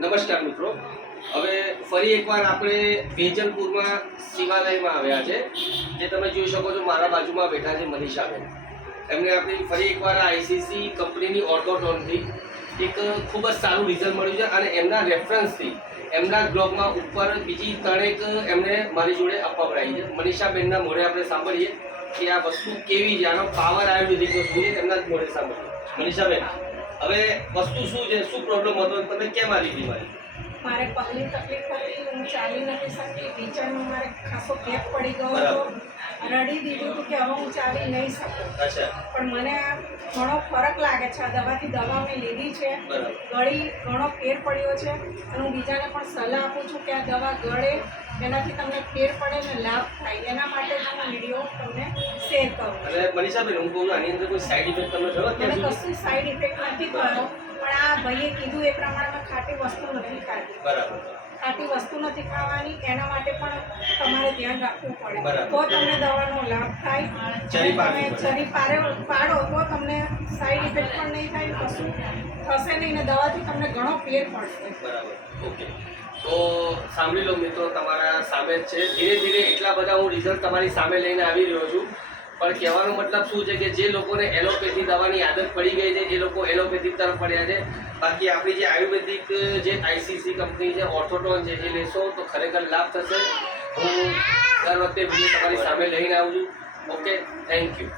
નમસ્કાર મિત્રો, હવે ફરી એકવાર આપણે વેજલપુરમાં શિવાલયમાં આવ્યા છે. જે તમે જોઈ શકો છો મારા બાજુમાં બેઠા છે મનીષાબેન. એમને આપણી ફરી એકવાર આઈસીસી કંપનીની ઓર્થોટોનથી એક ખૂબ જ સારું રિઝલ્ટ મળ્યું છે અને એમના રેફરન્સથી એમના બ્લોગમાં ઉપર બીજી ત્રણેક એમને મારી જોડે અપાવડાવી છે. મનીષાબેનના મોઢે આપણે સાંભળીએ કે આ વસ્તુ કેવી છે, આનો પાવર આયુર્વેદિક વસ્તુ છે, એમના જ મોઢે સાંભળીએ. મનીષાબેન, હવે વસ્તુ શું છે, શું પ્રોબ્લેમ હતો, તમે કેમ આવી હતી? મારે પગની તકલીફ હતી, હું ચાલી નથી શકતી, ટીચરમાં મારે ખાસો ગેપ પડી ગયો હતો, રડી દીધું હતું કે હવે હું ચાલી નહીં શકું. પણ મને ઘણો ફરક લાગે છે. આ દવાથી દવા મેં લીધી છે, ગળી ઘણો ફેર પડ્યો છે અને હું બીજાને પણ સલાહ આપું છું કે આ દવા ગળે એનાથી તમને ફેર પડે ને લાભ થાય. એના માટે હું વિડીયો તમને શેર કરું. અને મનીષાબેન, હું કહું આની અંદર કોઈ સાઈડ ઇફેક્ટ તમને થયો? મને કશું સાઈડ ઇફેક્ટ નથી થયો, પણ આ ભાઈએ કીધું એ પ્રમાણે ખાટી વસ્તુ નથી ખાતી. બરાબર. ખાટી વસ્તુ નથી ખાવાની, એના માટે પણ તમારે ધ્યાન રાખવું પડે. બરાબર. તો તમને દવાનો લાભ થાય. ચરી પાડો તો તમને સાઈડ ઇફેક્ટ પણ નહીં થાય, કશું થશે નહીં ને દવાથી તમને ઘણો ફેર પડશે. બરાબર, ઓકે. તો સાંભળી લો મિત્રો, તમારા સામે જ છે. ધીરે ધીરે એટલા બધા હું રિઝલ્ટ તમારી સામે લઈને આવી રહ્યો છું. પણ કહેવાનો મતલબ શું છે કે જે લોકોને એલોપેથી દવાની આદત પડી ગઈ છે, એ લોકો એલોપેથી તરફ પડ્યા છે. બાકી આપણી જે આયુર્વેદિક જે આઈસીસી કંપની છે, ઓર્થોટોન છે, એ લેશો તો ખરેખર લાભ થશે. હું દર વખતે વિડીયો તમારી સામે લઈને આવું છું. Okay, thank you.